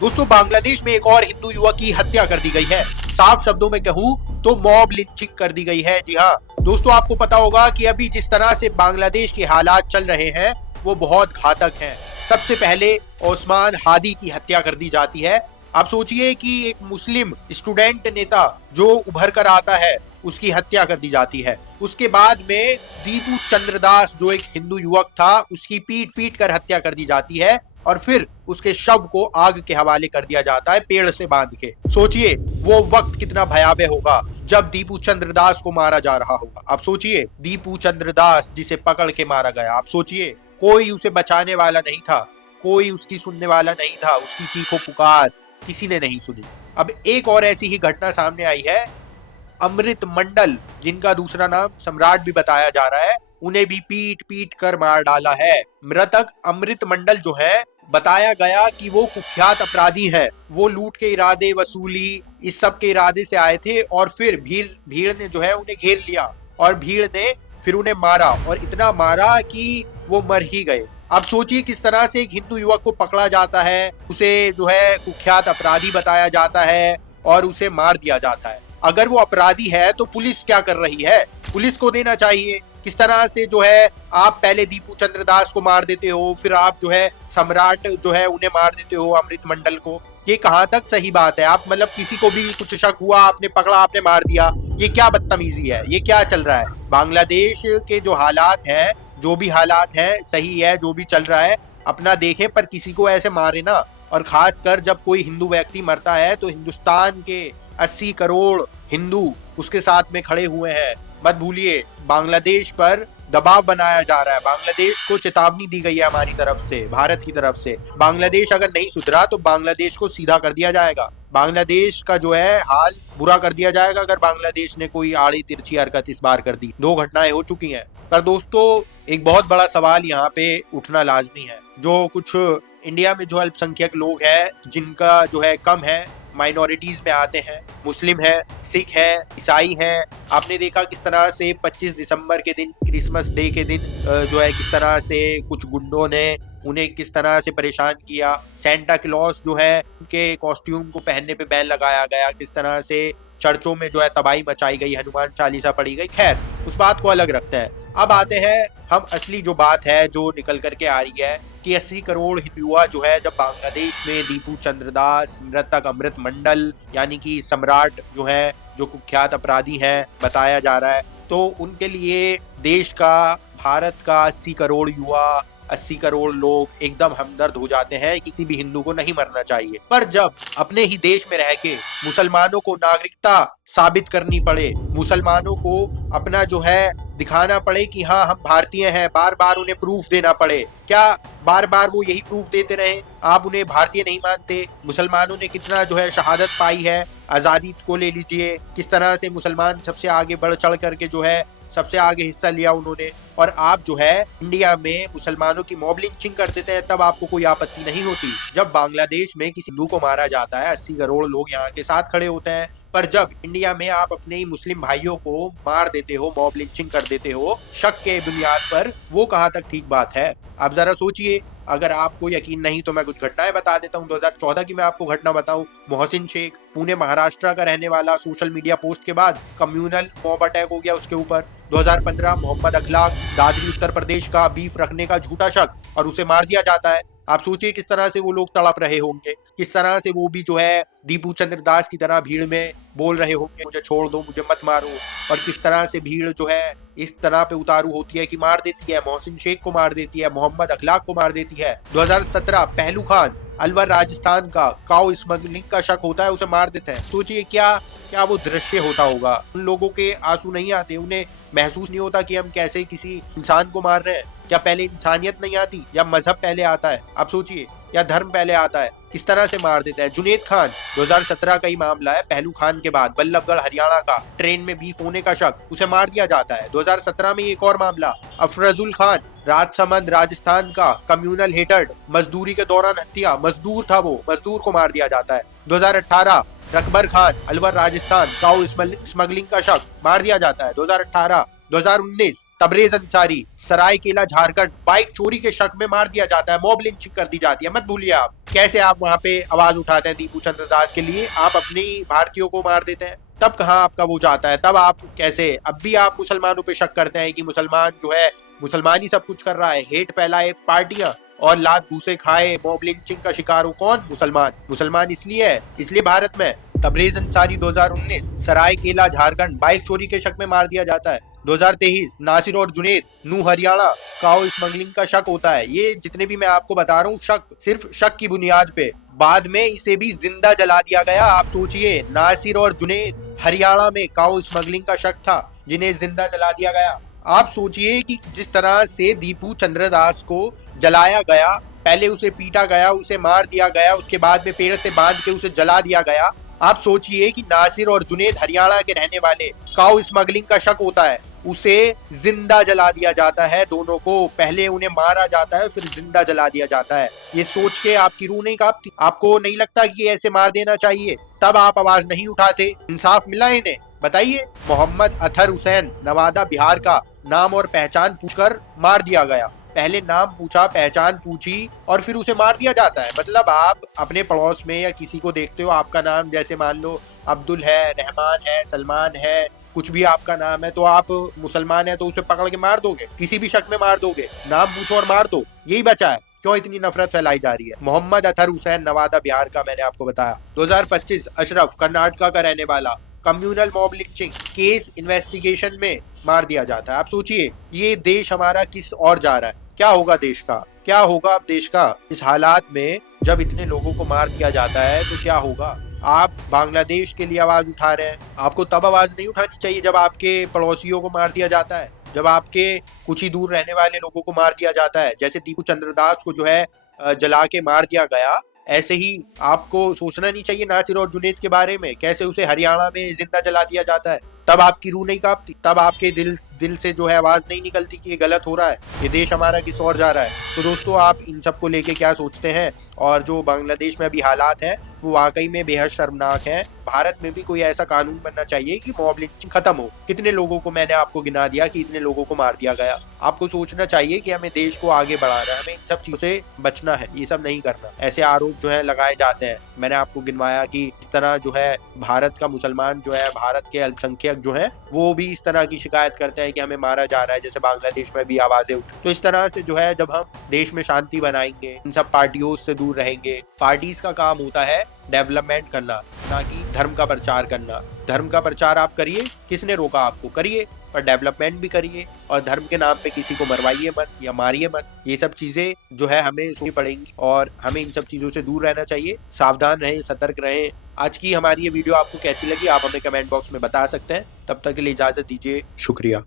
दोस्तों, बांग्लादेश में एक और हिंदू युवक की हत्या कर दी गई है। साफ शब्दों में कहूं तो मॉब लिंचिंग कर दी गई है। जी हाँ दोस्तों, आपको पता होगा कि अभी जिस तरह से बांग्लादेश के हालात चल रहे हैं वो बहुत घातक हैं। सबसे पहले ओस्मान हादी की हत्या कर दी जाती है। आप सोचिए कि एक मुस्लिम स्टूडेंट नेता जो उभर कर आता है उसकी हत्या कर दी जाती है। उसके बाद में दीपू चंद्रदास जो एक हिंदू युवक था उसकी पीट पीट कर हत्या कर दी जाती है और फिर उसके शव को आग के हवाले कर दिया जाता है पेड़ से बांध के। सोचिए वो वक्त कितना भयावह होगा जब दीपू चंद्रदास को मारा जा रहा होगा। आप सोचिए दीपू चंद्रदास जिसे पकड़ के मारा गया, आप सोचिए कोई उसे बचाने वाला नहीं था, कोई उसकी सुनने वाला नहीं था, उसकी चीखों पुकार किसी ने नहीं सुनी। अब एक और ऐसी ही घटना सामने आई है। अमृत मंडल, जिनका दूसरा नाम सम्राट भी बताया जा रहा है, उन्हें भी पीट पीट कर मार डाला है। मृतक अमृत मंडल जो है, बताया गया कि वो कुख्यात अपराधी हैं। वो लूट के इरादे, वसूली, इस सब के इरादे से आए थे और फिर भीड़ ने जो है उन्हें घेर लिया और भीड़ ने फिर उन्हें मारा और इतना मारा कि वो मर ही गए। अब सोचिए किस तरह से एक हिंदू युवक को पकड़ा जाता है, उसे जो है कुख्यात अपराधी बताया जाता है और उसे मार दिया जाता है। अगर वो अपराधी है तो पुलिस क्या कर रही है? पुलिस को देना चाहिए। किस तरह से जो है आप पहले दीपू चंद्रदास को मार देते हो, फिर आप जो है सम्राट जो है उन्हें मार देते हो, अमृत मंडल को। ये कहाँ तक सही बात है? आप मतलब किसी को भी कुछ शक हुआ, आपने पकड़ा, आपने मार दिया, ये क्या बदतमीजी है? ये क्या चल रहा है? बांग्लादेश के जो हालात है, जो भी हालात है सही है, जो भी चल रहा है अपना देखे, पर किसी को ऐसे मारे ना। और खासकर जब कोई हिंदू व्यक्ति मरता है तो हिंदुस्तान के 80 करोड़ हिंदू उसके साथ में खड़े हुए हैं। मत भूलिए बांग्लादेश पर दबाव बनाया जा रहा है, बांग्लादेश को चेतावनी दी गई है हमारी तरफ से, भारत की तरफ से। बांग्लादेश अगर नहीं सुधरा तो बांग्लादेश को सीधा कर दिया जाएगा, बांग्लादेश का जो है हाल बुरा कर दिया जाएगा अगर बांग्लादेश ने कोई आड़ी तिरछी हरकत इस बार कर दी। 2 घटनाएं हो चुकी हैं। पर दोस्तों, एक बहुत बड़ा सवाल यहाँ पे उठना लाजमी है। जो कुछ इंडिया में जो अल्पसंख्यक लोग हैं, जिनका जो है कम है, माइनॉरिटीज में आते हैं, मुस्लिम है, सिख है, ईसाई हैं। आपने देखा किस तरह से 25 दिसंबर के दिन, क्रिसमस डे के दिन जो है किस तरह से कुछ गुंडों ने उन्हें किस तरह से परेशान किया। सेंटा क्लॉस जो है उनके कॉस्ट्यूम को पहनने पे बैन लगाया गया, किस तरह से चर्चों में जो है तबाही मचाई गई, हनुमान चालीसा पढ़ी गई। खैर, उस बात को अलग रखते हैं। अब आते हैं हम असली जो बात है जो निकल करके आ रही है कि 80 करोड़ युवा जो है जब बांग्लादेश में दीपू चंद्रदास, मृतक अमृत मंडल यानी कि सम्राट जो है, जो कुख्यात अपराधी हैं बताया जा रहा है, तो उनके लिए देश का, भारत का 80 करोड़ युवा, 80 करोड़ लोग एकदम हमदर्द हो जाते हैं। किसी भी हिंदू को नहीं मरना चाहिए। पर जब अपने ही देश में रह के मुसलमानों को नागरिकता साबित करनी पड़े, मुसलमानों को अपना जो है दिखाना पड़े कि हाँ हम भारतीय हैं, बार बार उन्हें प्रूफ देना पड़े, क्या बार बार वो यही प्रूफ देते रहे? आप उन्हें भारतीय नहीं मानते? मुसलमानों ने कितना जो है शहादत पाई है, आजादी को ले लीजिए, किस तरह से मुसलमान सबसे आगे बढ़ चढ़ करके जो है सबसे आगे हिस्सा लिया उन्होंने। और आप जो है इंडिया में मुसलमानों की मॉब लिंचिंग कर देते हैं, तब आपको कोई आपत्ति नहीं होती। जब बांग्लादेश में किसी हिंदू को मारा जाता है, 80 करोड़ लोग यहाँ के साथ खड़े होते हैं। पर जब इंडिया में आप अपने ही मुस्लिम भाइयों को मार देते हो, मॉब लिंचिंग कर देते हो शक के बुनियाद पर, वो कहाँ तक ठीक बात है? आप जरा सोचिए। अगर आपको यकीन नहीं तो मैं कुछ घटनाएं बता देता हूँ। 2014 की मैं आपको घटना बताऊं। मोहसिन शेख, पुणे महाराष्ट्र का रहने वाला, सोशल मीडिया पोस्ट के बाद कम्युनल मॉब अटैक हो गया उसके ऊपर। 2015 मोहम्मद अखलाक, दादरी उत्तर प्रदेश का, बीफ रखने का झूठा शक और उसे मार दिया जाता है। आप सोचिए किस तरह से वो लोग तड़प रहे होंगे, किस तरह से वो भी जो है दीपू चंद्रदास की तरह भीड़ में बोल रहे होंगे मुझे छोड़ दो, मुझे मत मारो। और किस तरह से भीड़ जो है इस तरह पे उतारू होती है कि मार देती है, मोहसिन शेख को मार देती है, मोहम्मद अखलाक को मार देती है। 2017 पहलू खान, अलवर राजस्थान का, काउ स्मगलिंग का शक होता है, उसे मार देते हैं। सोचिए क्या क्या वो दृश्य होता होगा। उन लोगों के आंसू नहीं आते, उन्हें महसूस नहीं होता कि हम कैसे किसी इंसान को मार रहे हैं? क्या पहले इंसानियत नहीं आती, या मजहब पहले आता है? आप सोचिए, या धर्म पहले आता है? किस तरह से मार देता है। जुनेद खान, 2017 का ही मामला है, पहलू खान के बाद, बल्लभगढ़ हरियाणा का, ट्रेन में बीफ होने का शक, उसे मार दिया जाता है। 2017 में एक और मामला, अफरजुल खान, राजसमंद राजस्थान का, कम्युनल हेटर्ड, मजदूरी के दौरान हत्या, मजदूर था वो, मजदूर को मार दिया जाता है। 2018 रकबर खान, अलवर राजस्थान, काउ स्मगलिंग का शक, मार दिया जाता है 2018। 2019 तबरेज अंसारी सरायकेला झारखंड बाइक चोरी के शक में मार दिया जाता है, मॉब लिंचिंग कर दी जाती है। मत भूलिए आप कैसे आप वहां पे आवाज उठाते हैं दीपू चंद्र दास के लिए, आप अपनी भारतीयों को मार देते हैं, तब कहाँ आपका वो जाता है, तब आप कैसे अब भी आप मुसलमानों पे शक करते हैं कि मुसलमान जो है मुसलमान ही सब कुछ कर रहा है, हेट फैलाए पार्टियां और लात घूसे खाए, मॉब लिंचिंग का शिकार हो कौन? मुसलमान। मुसलमान इसलिए है, इसलिए भारत में तबरेज अंसारी 2019 सरायकेला झारखंड बाइक चोरी के शक में मार दिया जाता है। 2023 नासिर और जुनेद नू हरियाणा काओ स्मगलिंग का शक होता है। ये जितने भी मैं आपको बता रहा हूँ शक सिर्फ शक की बुनियाद पे, बाद में इसे भी जिंदा जला दिया गया। आप सोचिए, नासिर और जुनेद हरियाणा में काओ स्मगलिंग का शक था जिन्हें जिंदा जला दिया गया। आप सोचिए कि जिस तरह से दीपू चंद्रदास को जलाया गया, पहले उसे पीटा गया, उसे मार दिया गया, उसके बाद में पेड़ से बांध के उसे जला दिया गया। आप सोचिए कि नासिर और जुनेद हरियाणा के रहने वाले, काउ स्मगलिंग का शक होता है, उसे जिंदा जला दिया जाता है। दोनों को पहले उन्हें मारा जाता है फिर जिंदा जला दिया जाता है। ये सोच के आपकी रूह नहीं कांपती? आपको नहीं लगता कि ऐसे मार देना चाहिए? तब आप आवाज नहीं उठाते? इंसाफ मिला इन्हें? बताइए। मोहम्मद अतहर हुसैन नवादा बिहार का, नाम और पहचान पूछकर मार दिया गया। पहले नाम पूछा, पहचान पूछी और फिर उसे मार दिया जाता है। मतलब आप अपने पड़ोस में या किसी को देखते हो, आपका नाम जैसे मान लो अब्दुल है, रहमान है, सलमान है, कुछ भी आपका नाम है, तो आप मुसलमान है तो उसे पकड़ के मार दोगे, किसी भी शक में मार दोगे, नाम पूछो और मार दो। यही बचा है। क्यों इतनी नफरत फैलाई जा रही है? मोहम्मद अतहर हुसैन नवादा बिहार का, मैंने आपको बताया। 2025 अशरफ कर्नाटका का रहने वाला, communal mob lynching case investigation में मार दिया जाता है। आप सोचिए ये देश हमारा किस और जा रहा है? क्या होगा देश का? क्या होगा अब देश का इस हालात में जब इतने लोगों को मार दिया जाता है? तो क्या होगा? आप बांग्लादेश के लिए आवाज उठा रहे हैं, आपको तब आवाज नहीं उठानी चाहिए जब आपके पड़ोसियों को मार दिया जाता है, जब आपके कुछ ही दूर रहने वाले लोगों को मार दिया जाता है। जैसे दीपू चंद्रदास को जो है जला के मार दिया गया, ऐसे ही आपको सोचना नहीं चाहिए नासिर और जुनेद के बारे में, कैसे उसे हरियाणा में जिंदा जला दिया जाता है? तब आपकी रूह नहीं कांपती? तब आपके दिल से जो है आवाज नहीं निकलती कि ये गलत हो रहा है, ये देश हमारा किस और जा रहा है? तो दोस्तों आप इन सब को लेके क्या सोचते हैं? और जो बांग्लादेश में अभी हालात हैं वो वाकई में बेहद शर्मनाक है। भारत में भी कोई ऐसा कानून बनना चाहिए कि मॉब लिंचिंग खत्म हो। कितने लोगों को मैंने आपको गिना दिया कि इतने लोगों को मार दिया गया। आपको सोचना चाहिए कि हमें देश को आगे बढ़ाना है, हमें इन सब चीजों से बचना है, ये सब नहीं करना। ऐसे आरोप जो है लगाए जाते हैं, मैंने आपको गिनवाया कि इस तरह जो है भारत का मुसलमान जो है, भारत के अल्पसंख्यक जो है वो भी इस तरह की शिकायत करते हैं कि हमें मारा जा रहा है, जैसे बांग्लादेश में भी आवाजें उठी। तो इस तरह से जो है जब हम देश में शांति बनाएंगे, इन सब पार्टियों से दूर रहेंगे। पार्टीज का काम होता है डेवलपमेंट करना, ना कि धर्म का प्रचार करना। धर्म का प्रचार आप करिए, किसने रोका आपको? करिए, पर डेवलपमेंट भी करिए और धर्म के नाम पे किसी को मरवाइए मत या मारिए मत। ये सब चीजें जो है हमें सुननी पड़ेंगी और हमें इन सब चीजों से दूर रहना चाहिए। सावधान रहें, सतर्क रहें। आज की हमारी ये वीडियो आपको कैसी लगी आप हमें कमेंट बॉक्स में बता सकते हैं। तब तक के लिए इजाजत दीजिए, शुक्रिया।